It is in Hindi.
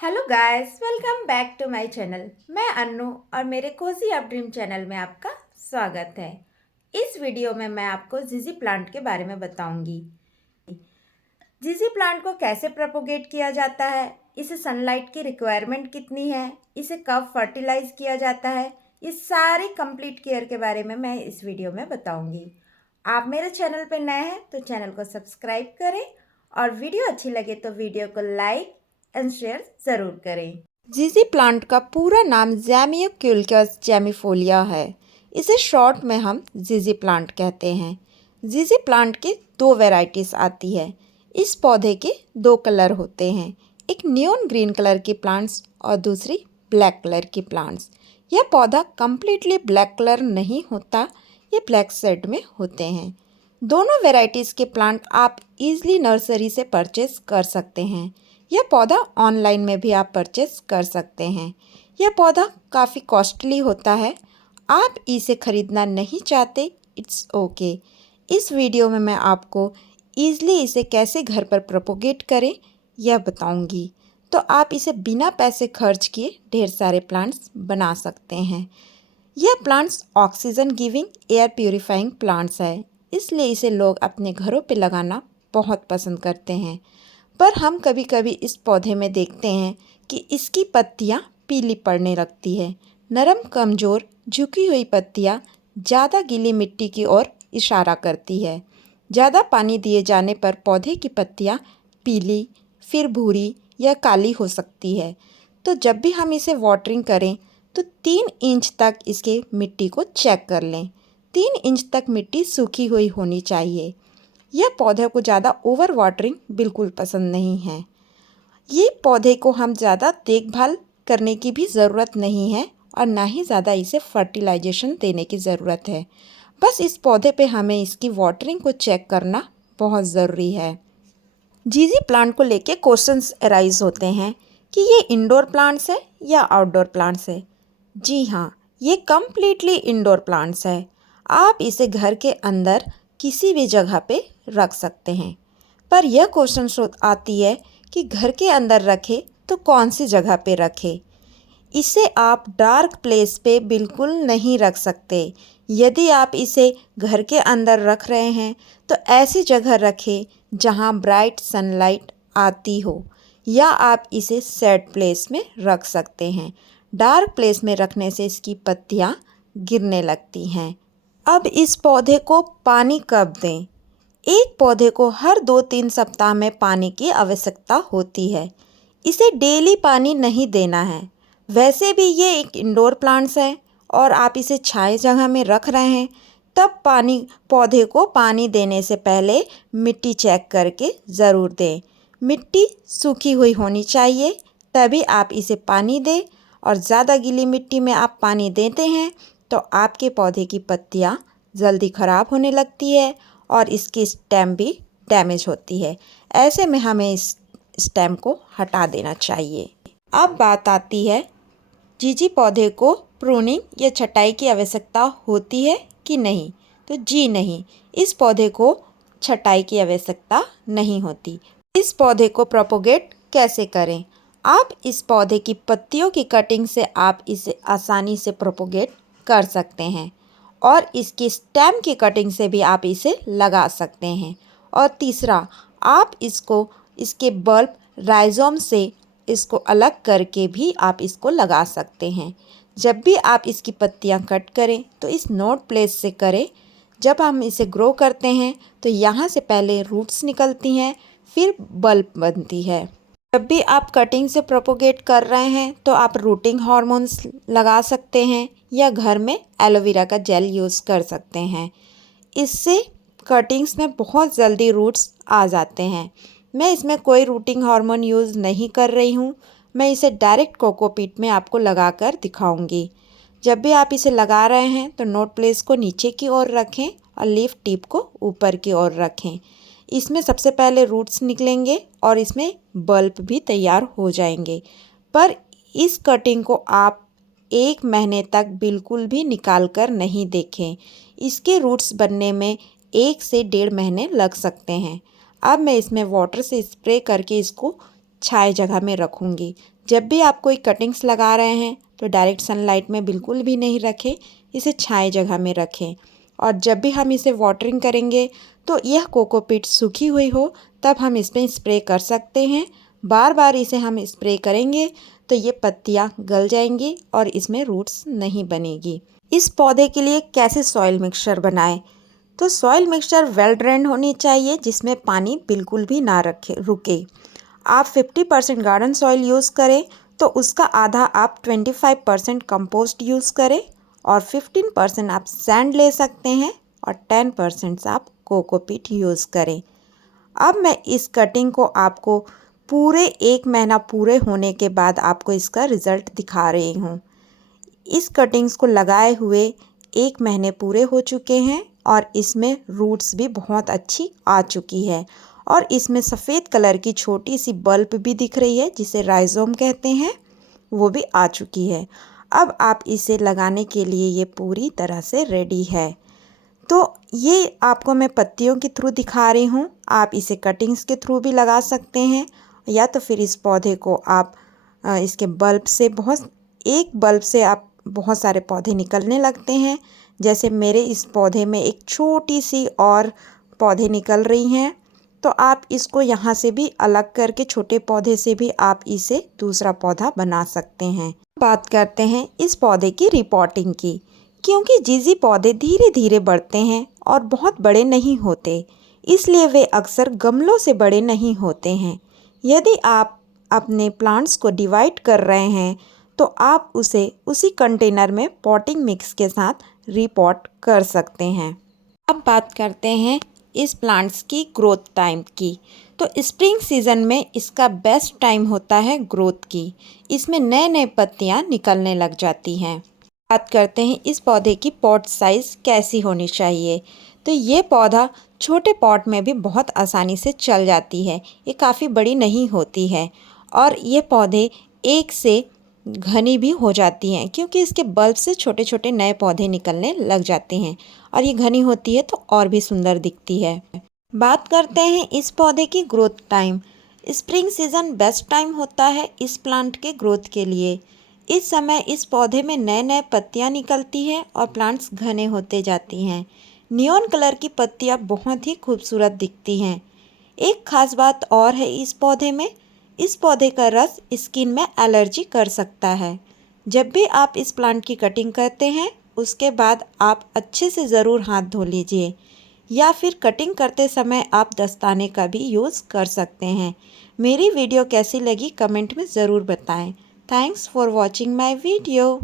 Hello guys, welcome back to my channel. मैं अन्नू और मेरे कोजी अप ड्रीम चैनल में आपका स्वागत है। इस वीडियो में मैं आपको जीजी प्लांट के बारे में बताऊंगी। जीजी प्लांट को कैसे प्रोपोगेट किया जाता है, इसे सनलाइट की रिक्वायरमेंट कितनी है, इसे कब फर्टिलाइज किया जाता है, इस सारी कंप्लीट केयर के बारे में मैं इस वीडियो में बताऊंगी। आप मेरे चैनल पर नए हैं तो चैनल को सब्सक्राइब करें और वीडियो अच्छी लगे तो वीडियो को लाइक एंड शेयर ज़रूर करें। जीजी प्लांट का पूरा नाम ज़ैमियोक्युलकस जैमिफोलिया है। इसे शॉर्ट में हम जीजी प्लांट कहते हैं। जीजी प्लांट के दो वैरायटीज़ आती है। इस पौधे के दो कलर होते हैं, एक नियॉन ग्रीन कलर की प्लांट्स और दूसरी ब्लैक कलर की प्लांट्स। यह पौधा कम्प्लीटली ब्लैक कलर नहीं होता, ये ब्लैक शेड में होते हैं। दोनों वैरायटीज़ के प्लांट आप इजीली नर्सरी से परचेस कर सकते हैं। यह पौधा ऑनलाइन में भी आप परचेस कर सकते हैं। यह पौधा काफ़ी कॉस्टली होता है। आप इसे ख़रीदना नहीं चाहते, इट्स ओके। इस वीडियो में मैं आपको ईज़िली इसे कैसे घर पर प्रोपोगेट करें यह बताऊंगी। तो आप इसे बिना पैसे खर्च किए ढेर सारे प्लांट्स बना सकते हैं। यह plants oxygen giving air purifying plants है, इसलिए इसे लोग अपने घरों पे लगाना बहुत पसंद करते हैं। पर हम कभी कभी इस पौधे में देखते हैं कि इसकी पत्तियां पीली पड़ने लगती है। नरम कमज़ोर झुकी हुई पत्तियां ज़्यादा गीली मिट्टी की ओर इशारा करती है। ज़्यादा पानी दिए जाने पर पौधे की पत्तियां पीली, फिर भूरी या काली हो सकती है। तो जब भी हम इसे वाटरिंग करें तो 3 इंच तक इसके मिट्टी को चेक कर लें। 3 इंच तक मिट्टी सूखी हुई होनी चाहिए। यह पौधे को ज़्यादा ओवर वाटरिंग बिल्कुल पसंद नहीं है। ये पौधे को हम ज़्यादा देखभाल करने की भी ज़रूरत नहीं है और ना ही ज़्यादा इसे फर्टिलाइजेशन देने की ज़रूरत है। बस इस पौधे पे हमें इसकी वाटरिंग को चेक करना बहुत ज़रूरी है। जीजी प्लांट को लेके क्वेश्चंस अराइज होते हैं कि ये इंडोर प्लांट्स है या आउटडोर प्लांट्स है। जी हाँ, ये कम्प्लीटली इंडोर प्लांट्स है। आप इसे घर के अंदर किसी भी जगह पे रख सकते हैं। पर यह क्वेश्चन आती है कि घर के अंदर रखें तो कौन सी जगह पे रखें। इसे आप डार्क प्लेस पे बिल्कुल नहीं रख सकते। यदि आप इसे घर के अंदर रख रहे हैं तो ऐसी जगह रखें जहां ब्राइट सनलाइट आती हो, या आप इसे सेड प्लेस में रख सकते हैं। डार्क प्लेस में रखने से इसकी पत्तियां गिरने लगती हैं। अब इस पौधे को पानी कब दें? एक पौधे को हर 2-3 सप्ताह में पानी की आवश्यकता होती है। इसे डेली पानी नहीं देना है। वैसे भी ये एक इंडोर प्लांट्स है और आप इसे छाया जगह में रख रहे हैं, तब पौधे को पानी देने से पहले मिट्टी चेक करके ज़रूर दें। मिट्टी सूखी हुई होनी चाहिए, तभी आप इसे पानी दें। और ज़्यादा गीली मिट्टी में आप पानी देते हैं तो आपके पौधे की पत्तियाँ जल्दी ख़राब होने लगती है और इसकी स्टेम भी डैमेज होती है। ऐसे में हमें इस स्टेम को हटा देना चाहिए। अब बात आती है, जीजी पौधे को प्रूनिंग या छटाई की आवश्यकता होती है कि नहीं? तो जी नहीं, इस पौधे को छटाई की आवश्यकता नहीं होती। इस पौधे को प्रोपोगेट कैसे करें? आप इस पौधे की पत्तियों की कटिंग से आप इसे आसानी से प्रोपोगेट कर सकते हैं और इसकी स्टेम की कटिंग से भी आप इसे लगा सकते हैं। और तीसरा, आप इसके बल्ब राइजोम से इसको अलग करके भी आप इसको लगा सकते हैं। जब भी आप इसकी पत्तियां कट करें तो इस नोड प्लेस से करें। जब हम इसे ग्रो करते हैं तो यहाँ से पहले रूट्स निकलती हैं, फिर बल्ब बनती है। जब भी आप कटिंग से प्रोपोगेट कर रहे हैं तो आप रूटिंग हार्मोन्स लगा सकते हैं या घर में एलोवेरा का जेल यूज़ कर सकते हैं। इससे कटिंग्स में बहुत जल्दी रूट्स आ जाते हैं। मैं इसमें कोई रूटिंग हार्मोन यूज़ नहीं कर रही हूँ। मैं इसे डायरेक्ट कोकोपीट में आपको लगाकर दिखाऊंगी। जब भी आप इसे लगा रहे हैं तो नोट प्लेस को नीचे की ओर रखें और लीफ टिप को ऊपर की ओर रखें। इसमें सबसे पहले रूट्स निकलेंगे और इसमें बल्ब भी तैयार हो जाएंगे। पर इस कटिंग को आप 1 महीने तक बिल्कुल भी निकाल कर नहीं देखें। इसके रूट्स बनने में 1 से 1.5 महीने लग सकते हैं। अब मैं इसमें वाटर से स्प्रे करके इसको छाया जगह में रखूँगी जब भी आप कोई कटिंग्स लगा रहे हैं तो डायरेक्ट सनलाइट में बिल्कुल भी नहीं रखें, इसे छाए जगह में रखें। और जब भी हम इसे वाटरिंग करेंगे तो यह कोकोपीट सूखी हुई हो तब हम इसमें स्प्रे कर सकते हैं। बार बार इसे हम स्प्रे करेंगे तो ये पत्तियाँ गल जाएंगी और इसमें रूट्स नहीं बनेगी। इस पौधे के लिए कैसे सॉइल मिक्सचर बनाएं? तो सॉइल मिक्सचर वेल ड्रेन्ड होनी चाहिए, जिसमें पानी बिल्कुल भी ना रुके। आप 50% गार्डन सॉइल यूज़ करें तो उसका आधा आप 25% कंपोस्ट यूज़ करें और 15% आप सैंड ले सकते हैं और 10% आप कोकोपीट यूज़ करें। अब मैं इस कटिंग को आपको पूरे 1 महीना पूरे होने के बाद आपको इसका रिज़ल्ट दिखा रही हूँ। इस कटिंग्स को लगाए हुए 1 महीने पूरे हो चुके हैं और इसमें रूट्स भी बहुत अच्छी आ चुकी है और इसमें सफ़ेद कलर की छोटी सी बल्ब भी दिख रही है, जिसे राइजोम कहते हैं, वो भी आ चुकी है। अब आप इसे लगाने के लिए ये पूरी तरह से रेडी है। तो ये आपको मैं पत्तियों के थ्रू दिखा रही हूँ, आप इसे कटिंग्स के थ्रू भी लगा सकते हैं या तो फिर इस पौधे को आप इसके बल्ब से एक बल्ब से आप बहुत सारे पौधे निकलने लगते हैं। जैसे मेरे इस पौधे में एक छोटी सी और पौधे निकल रही हैं, तो आप इसको यहाँ से भी अलग करके छोटे पौधे से भी आप इसे दूसरा पौधा बना सकते हैं। बात करते हैं इस पौधे की रिपोर्टिंग की, क्योंकि जीजी पौधे धीरे धीरे बढ़ते हैं और बहुत बड़े नहीं होते, इसलिए वे अक्सर गमलों से बड़े नहीं होते हैं। यदि आप अपने प्लांट्स को डिवाइड कर रहे हैं तो आप उसे उसी कंटेनर में पॉटिंग मिक्स के साथ रिपॉट कर सकते हैं। अब बात करते हैं इस प्लांट्स की ग्रोथ टाइम की। तो स्प्रिंग सीज़न में इसका बेस्ट टाइम होता है ग्रोथ की। इसमें नए नए पत्तियां निकलने लग जाती हैं। बात करते हैं इस पौधे की पॉट साइज़ कैसी होनी चाहिए। तो ये पौधा छोटे पॉट में भी बहुत आसानी से चल जाती है, ये काफ़ी बड़ी नहीं होती है और ये पौधे एक से घनी भी हो जाती हैं, क्योंकि इसके बल्ब से छोटे छोटे नए पौधे निकलने लग जाते हैं और ये घनी होती है तो और भी सुंदर दिखती है। बात करते हैं इस पौधे की growth time. Spring season best time होता है इस प्लांट के ग्रोथ के लिए। इस समय इस पौधे में नए नए पत्तियां निकलती हैं और प्लांट्स घने होते जाती हैं। नियॉन कलर की पत्तियां बहुत ही खूबसूरत दिखती हैं। एक खास बात और है इस पौधे में, इस पौधे का रस स्किन में एलर्जी कर सकता है। जब भी आप इस प्लांट की कटिंग करते हैं उसके बाद आप अच्छे से ज़रूर हाथ धो लीजिए, या फिर कटिंग करते समय आप दस्ताने का भी यूज़ कर सकते हैं। मेरी वीडियो कैसी लगी कमेंट में ज़रूर बताएं। Thanks for watching my video.